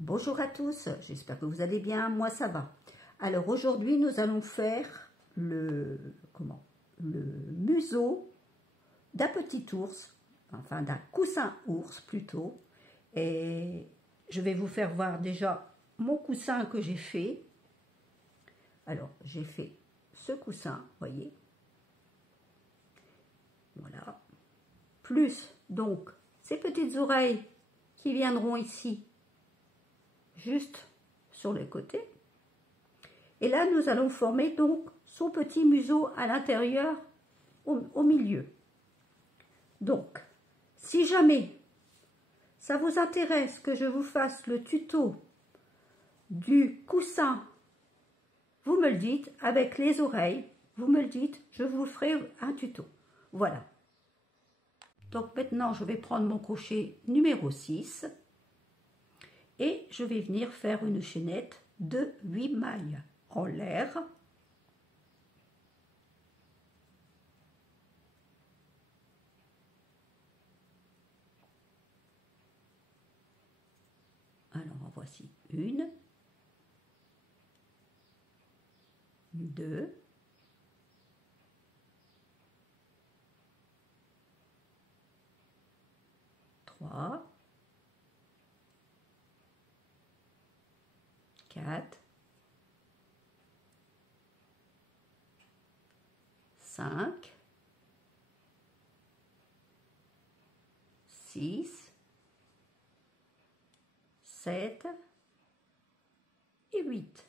Bonjour à tous, j'espère que vous allez bien, moi ça va. Alors aujourd'hui nous allons faire le museau d'un petit ours, enfin d'un coussin ours plutôt. Et je vais vous faire voir déjà mon coussin que j'ai fait. Alors j'ai fait ce coussin, voyez. Voilà. Plus donc ces petites oreilles qui viendront ici. Juste sur les côtés. Et là, nous allons former donc son petit museau à l'intérieur, au milieu. Donc, si jamais ça vous intéresse que je vous fasse le tuto du coussin, vous me le dites, avec les oreilles, vous me le dites, je vous ferai un tuto. Voilà. Donc maintenant, je vais prendre mon crochet numéro 6. Et je vais venir faire une chaînette de 8 mailles en l'air. Alors en voici une, 2, 3, 4, 5, 6, 7 et 8.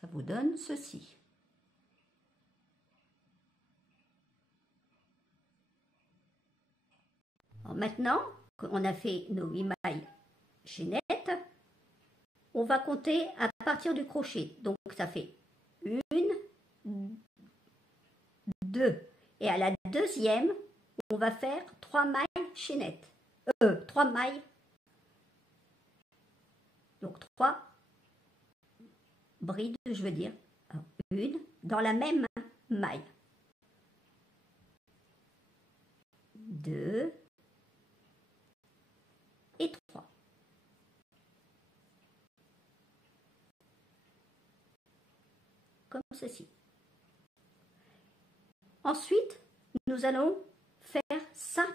Ça vous donne ceci. Alors maintenant qu'on a fait nos 8 mailles chaînettes, on va compter à partir du crochet. Donc ça fait 1, 2. Et à la deuxième, on va faire 3 mailles chaînettes. 3 mailles. Donc 3 brides, je veux dire. Alors, une dans la même maille. 2 et 3. Comme ceci. Ensuite, nous allons faire 5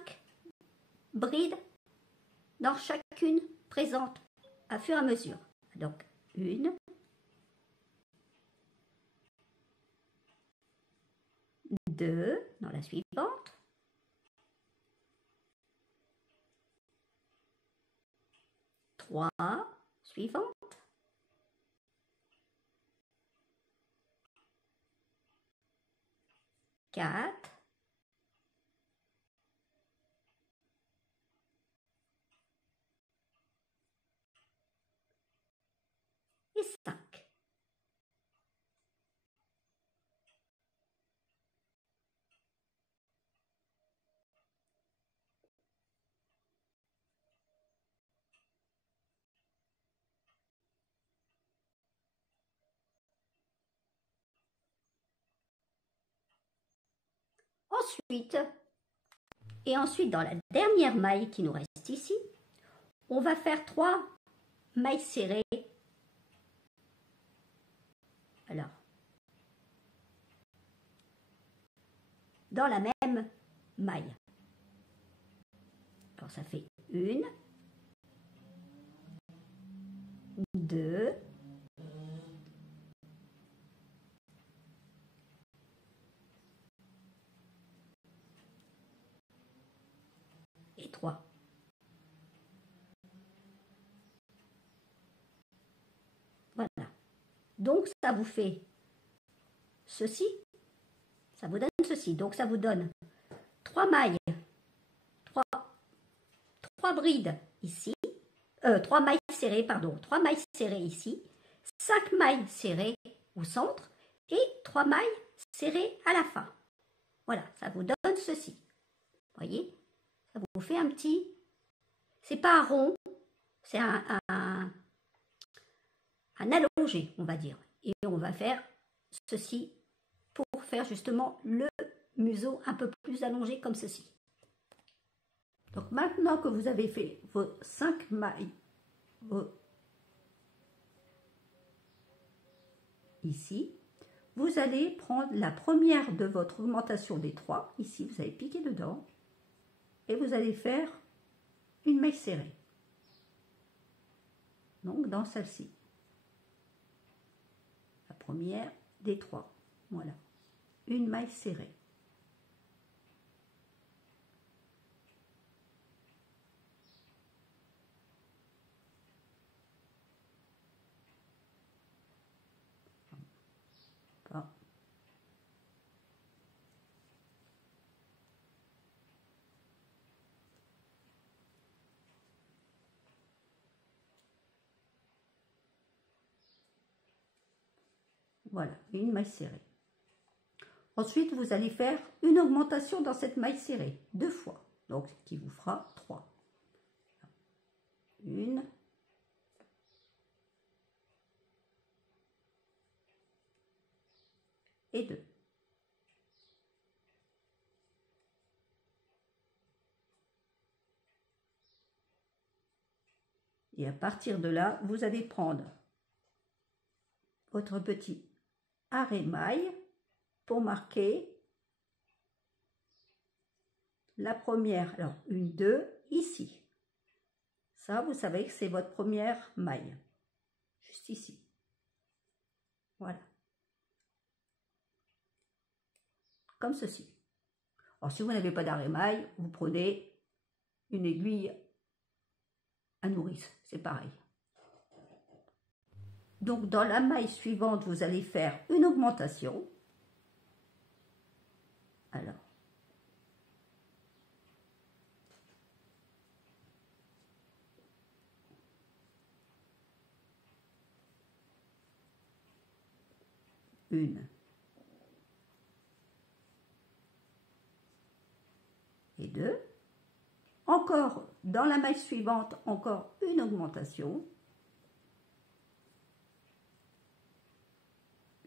brides dans chacune présente à fur et à mesure. Donc, 1, 2 dans la suivante, 3 suivante, 4, et 5. Ensuite, dans la dernière maille qui nous reste ici, on va faire 3 mailles serrées. Alors, dans la même maille. Alors, ça fait 1, 2, 3. Voilà. Donc, ça vous fait ceci. Ça vous donne ceci. Donc, ça vous donne 3 mailles, 3 brides ici. 3 mailles serrées, pardon. 3 mailles serrées ici. 5 mailles serrées au centre. Et 3 mailles serrées à la fin. Voilà, ça vous donne ceci. Voyez? Ça vous fait un petit... C'est pas un rond, c'est un allongé, on va dire. Et on va faire ceci pour faire justement le museau un peu plus allongé comme ceci. Donc maintenant que vous avez fait vos 5 mailles, vos ici, vous allez prendre la première de votre augmentation des 3, ici vous allez piquer dedans, et vous allez faire une maille serrée. Donc dans celle-ci. La première des 3. Voilà. Une maille serrée. Voilà, une maille serrée. Ensuite, vous allez faire une augmentation dans cette maille serrée, 2 fois. Donc, qui vous fera 3. 1. Et 2. Et à partir de là, vous allez prendre votre petit arrêt maille pour marquer la première. Alors, 1, 2, ici. Ça, vous savez que c'est votre première maille. Juste ici. Voilà. Comme ceci. Alors, si vous n'avez pas d'arrêt maille, vous prenez une aiguille à nourrice. C'est pareil. Donc, dans la maille suivante, vous allez faire une augmentation. Alors, une et 2. Encore, dans la maille suivante, encore une augmentation.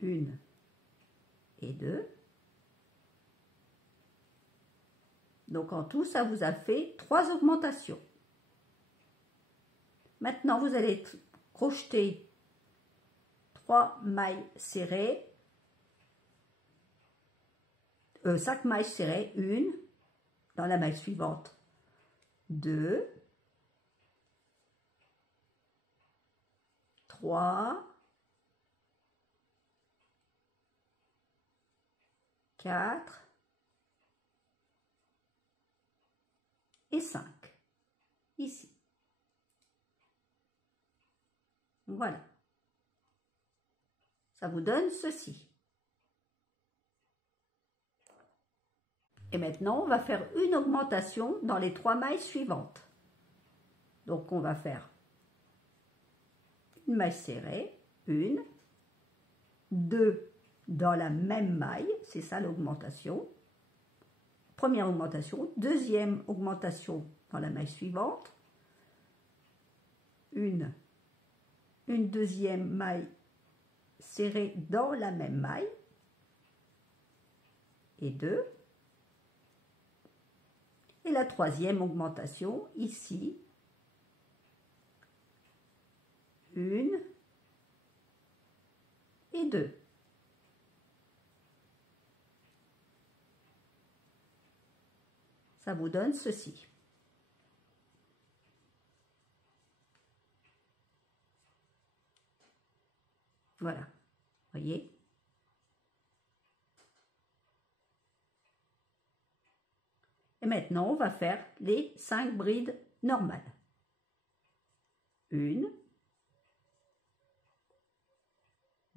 1 et 2. Donc en tout, ça vous a fait 3 augmentations. Maintenant, vous allez crocheter 3 mailles serrées, 5 mailles serrées, 1 dans la maille suivante, 2, 3, 4 et 5, ici. Voilà. Ça vous donne ceci. Et maintenant, on va faire une augmentation dans les 3 mailles suivantes. Donc, on va faire une maille serrée, 1, 2 dans la même maille, c'est ça l'augmentation. Première augmentation, deuxième augmentation dans la maille suivante, une deuxième maille serrée dans la même maille, et 2. Et la troisième augmentation, ici, 1 et 2. Ça vous donne ceci. Voilà, voyez. Et maintenant, on va faire les 5 brides normales. 1,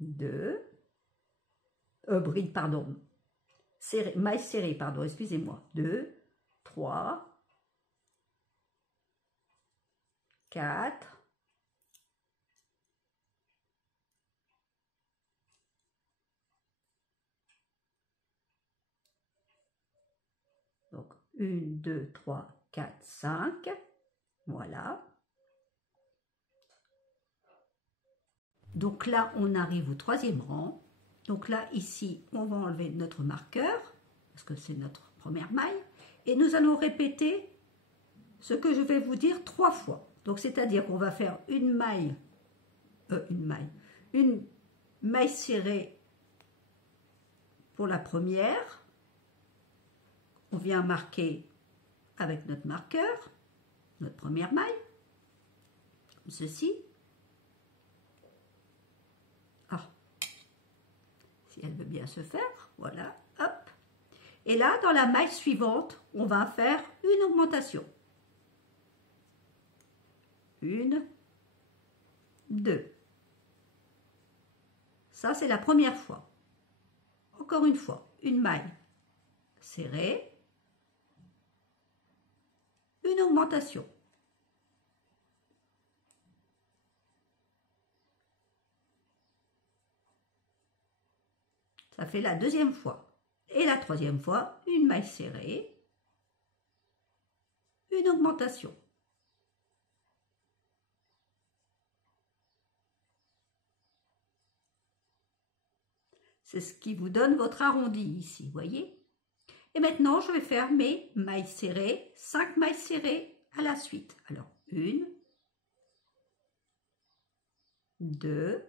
2, bride, pardon, maille serrée, pardon, excusez-moi. 2, 3, 4, 1, 2, 3, 4, 5. Voilà. Donc là, on arrive au 3e rang. Donc là, ici, on va enlever notre marqueur, parce que c'est notre première maille. Et nous allons répéter ce que je vais vous dire 3 fois. Donc, c'est-à-dire qu'on va faire une maille serrée pour la première. On vient marquer avec notre marqueur, notre première maille, comme ceci. Ah, si elle veut bien se faire, voilà, hop. Et là, dans la maille suivante, on va faire une augmentation. 1, 2. Ça, c'est la première fois. Encore une fois, une maille serrée, une augmentation. Ça fait la deuxième fois. Et la troisième fois, une maille serrée, une augmentation. C'est ce qui vous donne votre arrondi ici, voyez? Et maintenant, je vais faire mes mailles serrées, 5 mailles serrées à la suite. Alors, 1, 2,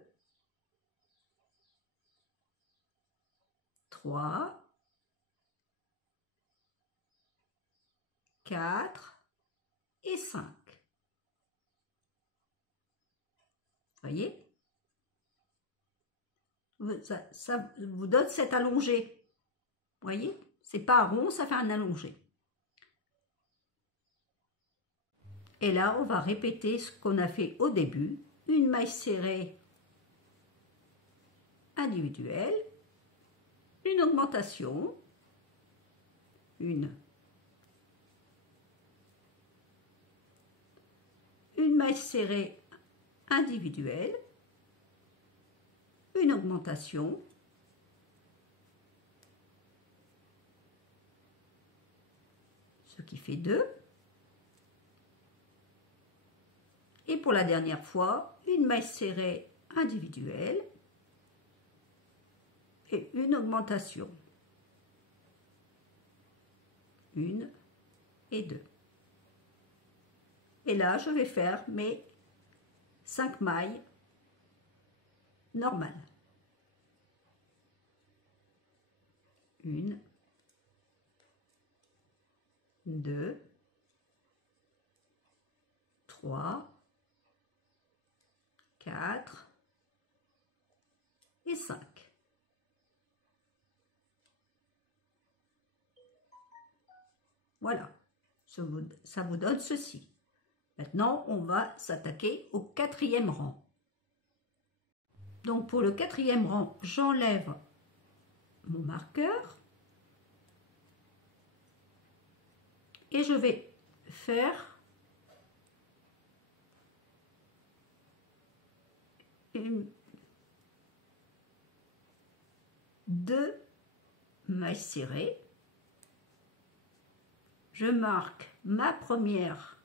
3, 4 et 5. Voyez? Ça vous donne cet allongé. Voyez? C'est pas rond, ça fait un allongé. Et là, on va répéter ce qu'on a fait au début. Une maille serrée individuelle, une augmentation, une maille serrée individuelle, une augmentation, ce qui fait 2. Et pour la dernière fois, une maille serrée individuelle et une augmentation. 1 et 2. Et là, je vais faire mes 5 mailles normales. 1, 2, 3, 4 et 5. Voilà, ça vous donne ceci. Maintenant, on va s'attaquer au 4e rang. Donc pour le 4e rang, j'enlève mon marqueur et je vais faire deux mailles serrées. Je marque ma première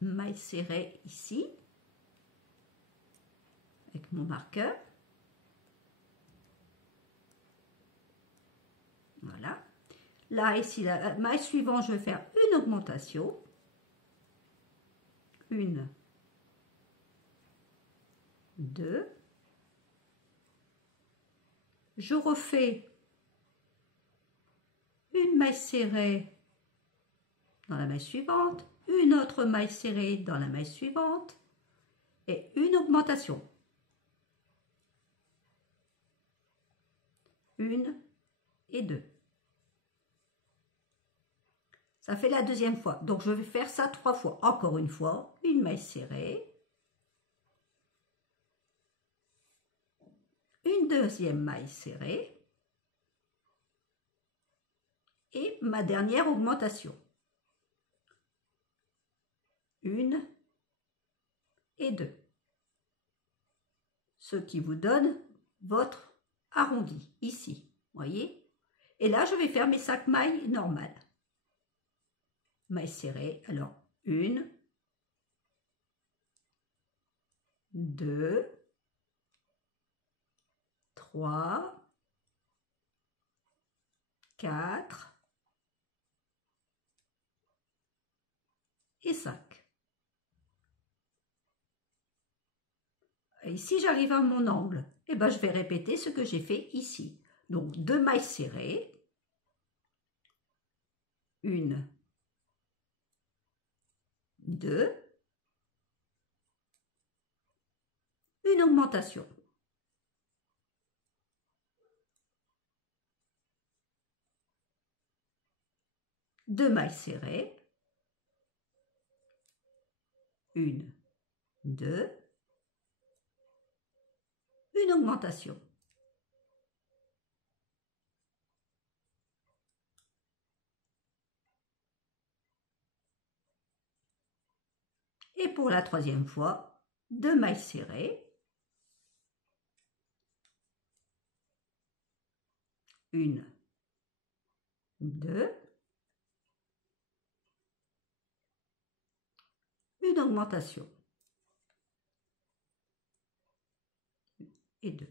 maille serrée ici avec mon marqueur. Voilà. Là, ici, la maille suivante, je vais faire une augmentation. 1, 2. Je refais une maille serrée dans la maille suivante, une autre maille serrée dans la maille suivante et une augmentation. 1 et 2. Ça fait la deuxième fois. Donc, je vais faire ça 3 fois. Encore une fois, une maille serrée, une deuxième maille serrée et ma dernière augmentation. 1 et 2. Ce qui vous donne votre arrondi ici, voyez? Et là, je vais faire mes 5 mailles normales. Maille serrée, alors 1, 2, 3, 4 et 5. ici j'arrive à mon angle, et ben je vais répéter ce que j'ai fait ici. Donc 2 mailles serrées, 1, 2, une augmentation. Deux mailles serrées, 1, 2, une augmentation. Et pour la troisième fois, 2 mailles serrées, 1, 2, une augmentation. Et 2.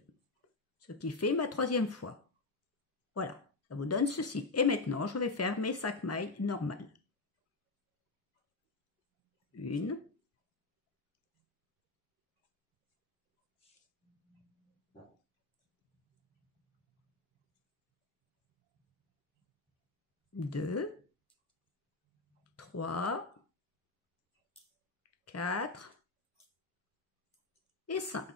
Ce qui fait ma troisième fois. Voilà, ça vous donne ceci. Et maintenant, je vais faire mes 5 mailles normales. 1, 2, 3, 4 et 5.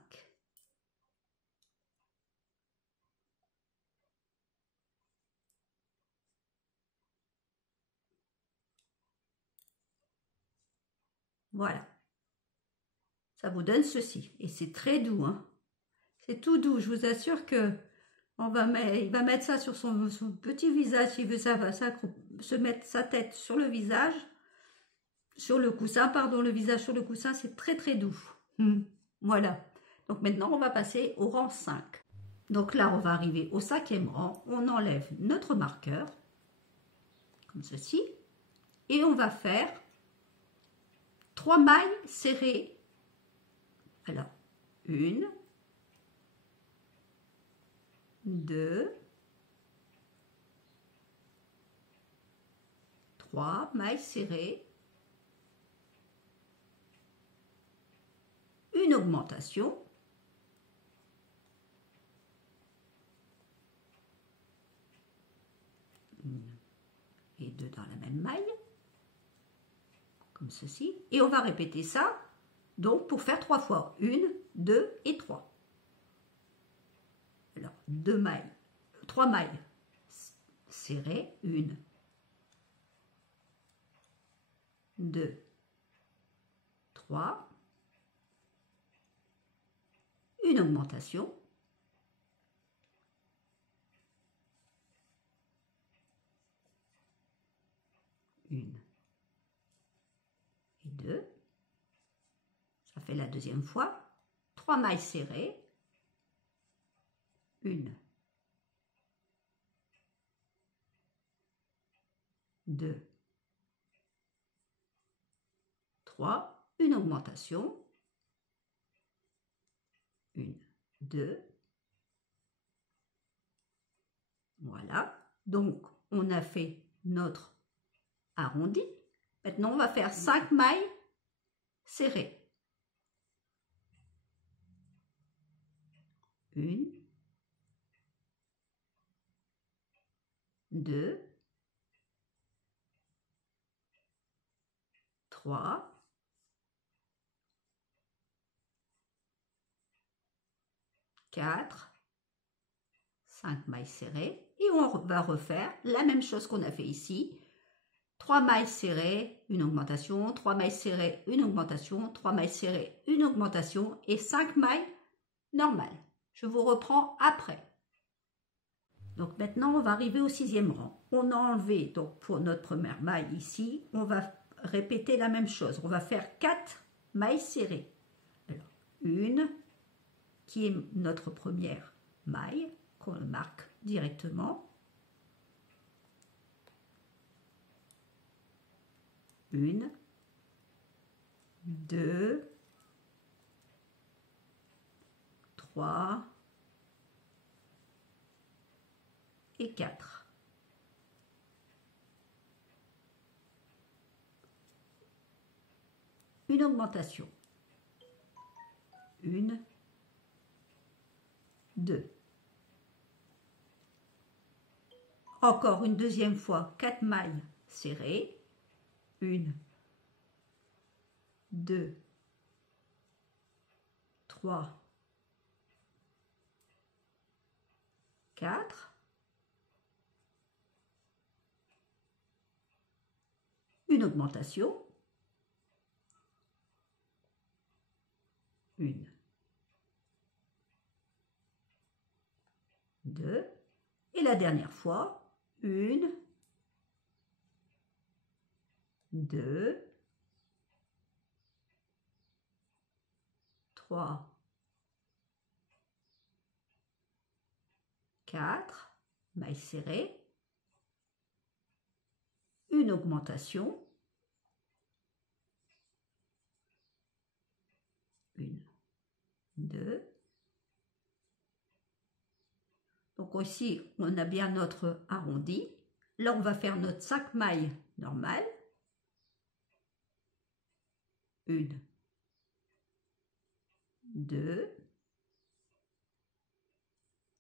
Voilà. Ça vous donne ceci. Et c'est très doux. Hein. C'est tout doux. Je vous assure que il va mettre ça sur son petit visage. Il veut se mettre sa tête sur le visage. Sur le coussin, pardon, le visage sur le coussin. C'est très très doux. Voilà. Donc maintenant, on va passer au rang 5. Donc là, on va arriver au 5e rang. On enlève notre marqueur. Comme ceci. Et on va faire 3 mailles serrées. Alors, 1, 2, 3 mailles serrées, une augmentation, et 2 dans la même maille, comme ceci, et on va répéter ça, donc pour faire 3 fois, 1, 2 et 3. Alors, 2 mailles, 3 mailles serrées, 1, 2, 3, une augmentation, une et 2, ça fait la deuxième fois, 3 mailles serrées, 1, 2, 3, une augmentation, 1, 2, voilà, donc on a fait notre arrondi. Maintenant on va faire 5 mailles serrées. 1, 2, 3, 4, 5 mailles serrées et on va refaire la même chose qu'on a fait ici. 3 mailles serrées, une augmentation, 3 mailles serrées, une augmentation, 3 mailles serrées, une augmentation et 5 mailles normales. Je vous reprends après. Donc maintenant, on va arriver au 6e rang. On a enlevé, donc pour notre première maille ici, on va répéter la même chose. On va faire 4 mailles serrées. Alors, une qui est notre première maille, qu'on marque directement. 1, 2, 3 et 4. Une augmentation. 1, 2. Encore une deuxième fois, 4 mailles serrées. 1, 2, 3, 4. Une augmentation. 1, 2. Et la dernière fois, 1, 2, 3, 4, mailles serrées, une augmentation, 1, 2. Donc ici, on a bien notre arrondi. Là, on va faire notre 5 mailles normales. 1, 2,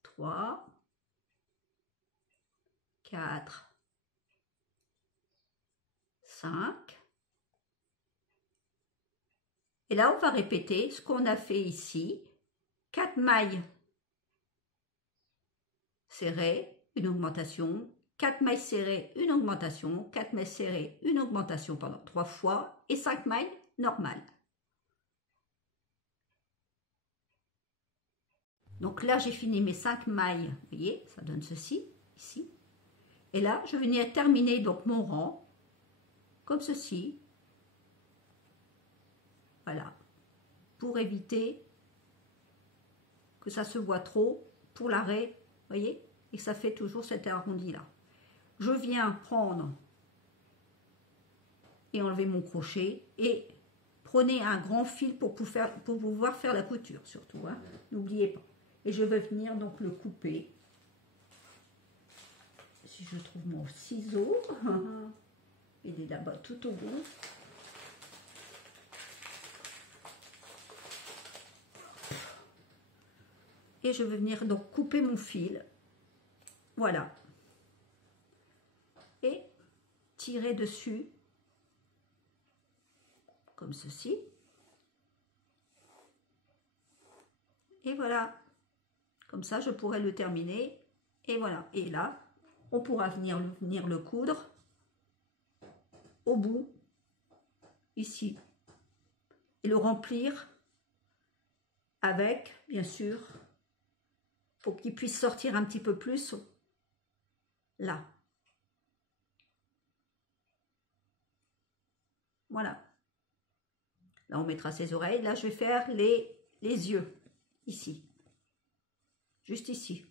3, 4, 5. Et là, on va répéter ce qu'on a fait ici. 4 mailles serrées, une augmentation. 4 mailles serrées, une augmentation. 4 mailles serrées, une augmentation pendant 3 fois. Et 5 mailles normales. Donc là, j'ai fini mes 5 mailles. Vous voyez, ça donne ceci, ici. Et là, je vais venir terminer donc mon rang, comme ceci. Voilà. Pour éviter que ça se voit trop pour l'arrêt, vous voyez, et que ça fait toujours cet arrondi-là. Je viens prendre et enlever mon crochet et prenez un grand fil pour pouvoir faire la couture, surtout, hein, n'oubliez pas. Et je vais venir donc le couper. Si je trouve mon ciseau, il est là-bas tout au bout. Et je vais venir donc couper mon fil. Voilà. Et tirer dessus, comme ceci. Et voilà. Comme ça, je pourrais le terminer. Et voilà. Et là, on pourra venir le coudre au bout, ici. Et le remplir avec, bien sûr, pour qu'il puisse sortir un petit peu plus là. Voilà. Là, on mettra ses oreilles. Là, je vais faire les yeux, ici. Juste ici.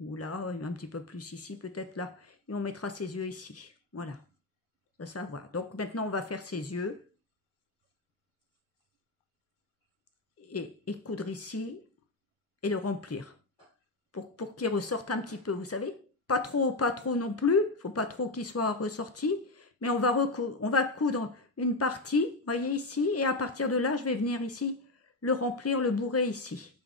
Ou là, un petit peu plus ici, peut-être là. Et on mettra ses yeux ici. Voilà. Ça va voir. Donc, maintenant, on va faire ses yeux. Et coudre ici. Et le remplir. Pour qu'il ressorte un petit peu, vous savez. Pas trop non plus. Il ne faut pas trop qu'il soit ressorti. Mais on va coudre une partie, voyez ici. Et à partir de là, je vais venir ici, le remplir, le bourrer ici.